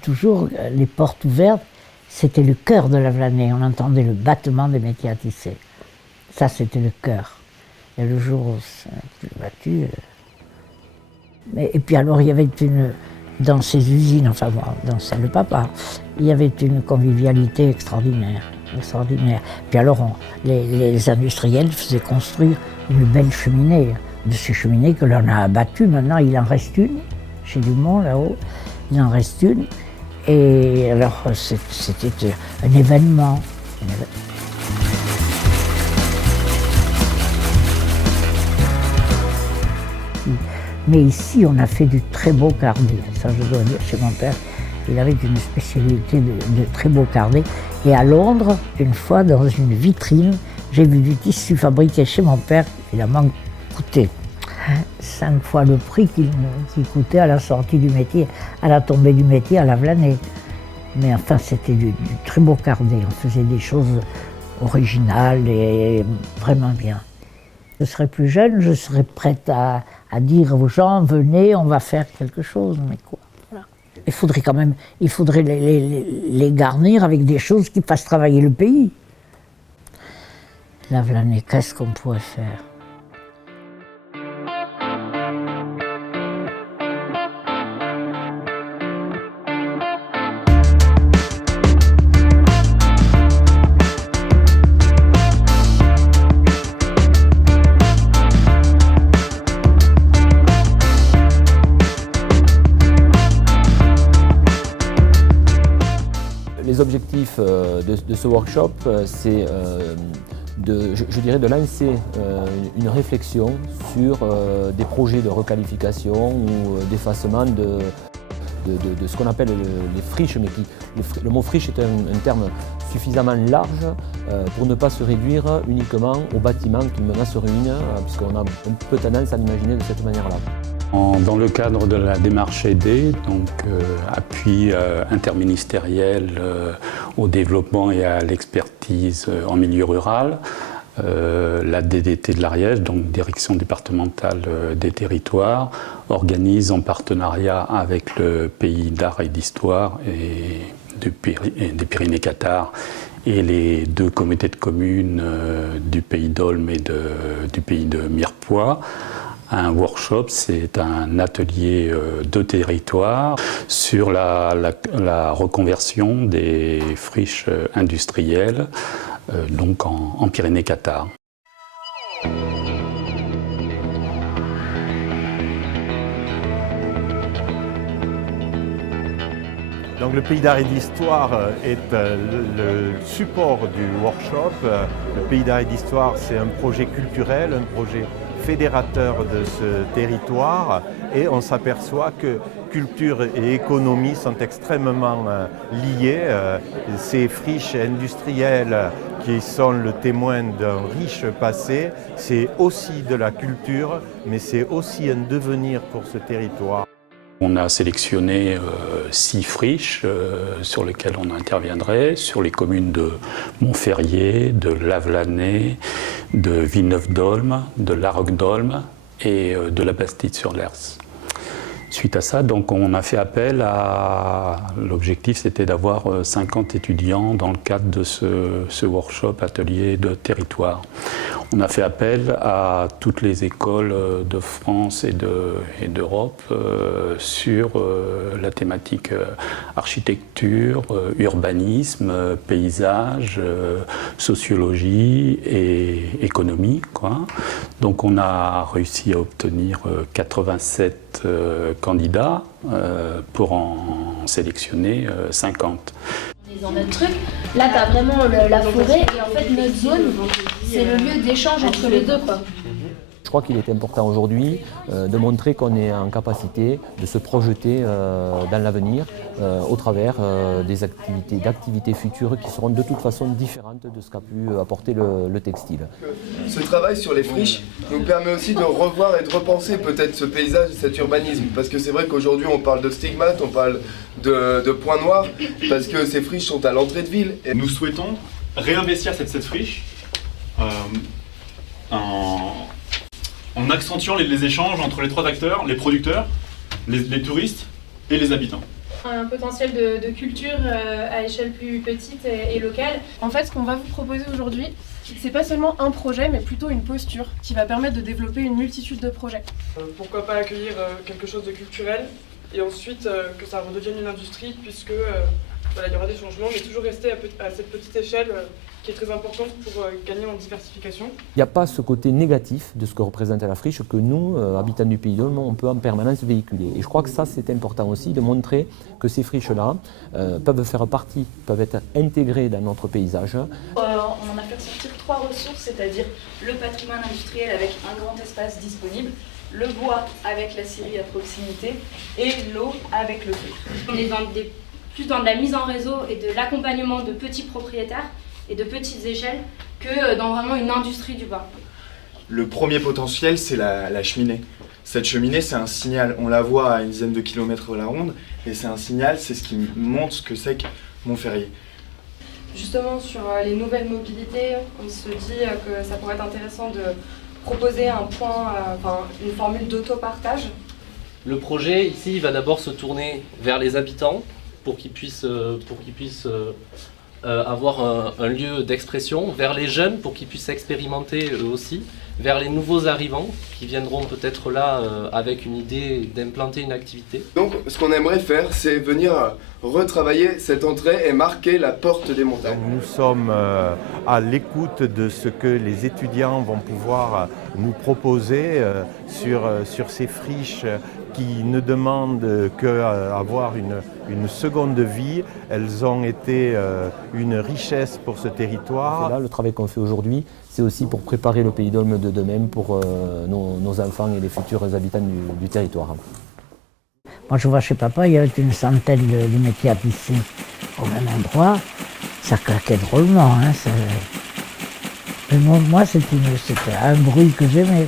toujours, les portes ouvertes, c'était le cœur de Lavelanet. On entendait le battement des métiers à tisser. Ça, c'était le cœur. Et le jour où ça a été battu... Et puis alors, il y avait dans ces usines, enfin moi, dans celle de papa, il y avait une convivialité extraordinaire. Puis alors, les industriels faisaient construire une belle cheminée. De ces cheminées que l'on a abattues, maintenant il en reste une, chez Dumont là-haut, il en reste une. Et alors, c'était un événement. Mais ici, on a fait du très beau carnet. Ça, je dois dire, chez mon père, il avait une spécialité de très beau carnet. Et à Londres, une fois, dans une vitrine, j'ai vu du tissu fabriqué chez mon père, évidemment, coûtait 5 fois le prix qu'il coûtait à la sortie du métier, à la tombée du métier à Lavelanet. Mais enfin, c'était du très beau carnet. On faisait des choses originales et vraiment bien. Je serais plus jeune, je serais prête à dire aux gens, venez, on va faire quelque chose, mais quoi. Voilà. Il faudrait les garnir avec des choses qui fassent travailler le pays. Lavelanet, qu'est-ce qu'on pourrait faire? Les objectifs de ce workshop, c'est je dirais de lancer une réflexion sur des projets de requalification ou d'effacement de ce qu'on appelle les friches, mais le mot friche est un terme suffisamment large pour ne pas se réduire uniquement aux bâtiments qui menacent ruine, puisqu'on a un peu tendance à l'imaginer de cette manière-là. Dans le cadre de la démarche aidée, donc appui interministériel au développement et à l'expertise en milieu rural, la DDT de l'Ariège, donc Direction départementale des territoires, organise en partenariat avec le Pays d'art et d'histoire des Pyrénées-Cathares et les 2 communautés de communes du Pays d'Olme et du Pays de Mirepoix. Un workshop, c'est un atelier de territoire sur la reconversion des friches industrielles, donc en Pyrénées-Cathares. Donc le Pays d'art et d'histoire est le support du workshop. Le Pays d'art et d'histoire, c'est un projet culturel, un projet fédérateur de ce territoire, et on s'aperçoit que culture et économie sont extrêmement liées. Ces friches industrielles qui sont le témoin d'un riche passé, c'est aussi de la culture, mais c'est aussi un devenir pour ce territoire. On a sélectionné 6 friches sur lesquelles on interviendrait, sur les communes de Montferrier, de Lavelanet, de Villeneuve-d'Olme, de Laroque-d'Olme et de la Bastide-sur-l'Hers. Suite à ça, donc, on a fait appel à... L'objectif, c'était d'avoir 50 étudiants dans le cadre de ce workshop atelier de territoire. On a fait appel à toutes les écoles de France et d'Europe sur la thématique architecture, urbanisme, paysage, sociologie et économie, quoi. Donc on a réussi à obtenir 87 candidats pour en sélectionner 50. Dans notre truc, là tu as vraiment la forêt et en fait notre zone, c'est le lieu d'échange entre les deux, quoi. Je crois qu'il est important aujourd'hui de montrer qu'on est en capacité de se projeter dans l'avenir au travers d'activités futures qui seront de toute façon différentes de ce qu'a pu apporter le textile. Ce travail sur les friches nous permet aussi de revoir et de repenser peut-être ce paysage, cet urbanisme. Parce que c'est vrai qu'aujourd'hui on parle de stigmates, on parle de points noirs, parce que ces friches sont à l'entrée de ville. Et nous souhaitons réinvestir cette friche en accentuant les échanges entre les 3 acteurs, les producteurs, les touristes et les habitants. un potentiel de culture à échelle plus petite et locale. En fait, ce qu'on va vous proposer aujourd'hui, c'est pas seulement un projet, mais plutôt une posture qui va permettre de développer une multitude de projets. Pourquoi pas accueillir quelque chose de culturel et ensuite que ça redevienne une industrie, puisque voilà, il y aura des changements, mais toujours rester à cette petite échelle qui est très importante pour gagner en diversification. Il n'y a pas ce côté négatif de ce que représente la friche que nous, habitants du Pays d'Aulne, on peut en permanence véhiculer. Et je crois que ça, c'est important aussi de montrer que ces friches-là peuvent faire partie, peuvent être intégrées dans notre paysage. On en a fait ressortir 3 ressources, c'est-à-dire le patrimoine industriel avec un grand espace disponible, le bois avec la scierie à proximité et l'eau avec le feu. On est plus dans de la mise en réseau et de l'accompagnement de petits propriétaires et de petites échelles que dans vraiment une industrie du bois. Le premier potentiel, c'est la cheminée. Cette cheminée, c'est un signal. On la voit à une dizaine de kilomètres à la ronde, et c'est un signal, c'est ce qui montre ce que c'est que Montferrier. Justement, sur les nouvelles mobilités, on se dit que ça pourrait être intéressant de proposer une formule d'autopartage. Le projet ici il va d'abord se tourner vers les habitants pour qu'ils puissent avoir un lieu d'expression, vers les jeunes pour qu'ils puissent expérimenter eux aussi, vers les nouveaux arrivants qui viendront peut-être là avec une idée d'implanter une activité. Donc ce qu'on aimerait faire, c'est venir retravailler cette entrée et marquer la porte des montagnes. Nous sommes à l'écoute de ce que les étudiants vont pouvoir nous proposer sur ces friches qui ne demandent qu'avoir une seconde vie. Elles ont été une richesse pour ce territoire. Là, le travail qu'on fait aujourd'hui, c'est aussi pour préparer le Pays d'Aulne de demain pour nos enfants et les futurs habitants du territoire. Moi, je vois chez papa, il y avait une centaine de métiers à tisser au même endroit. Ça claquait drôlement. Hein, Mais moi, c'était un bruit que j'aimais.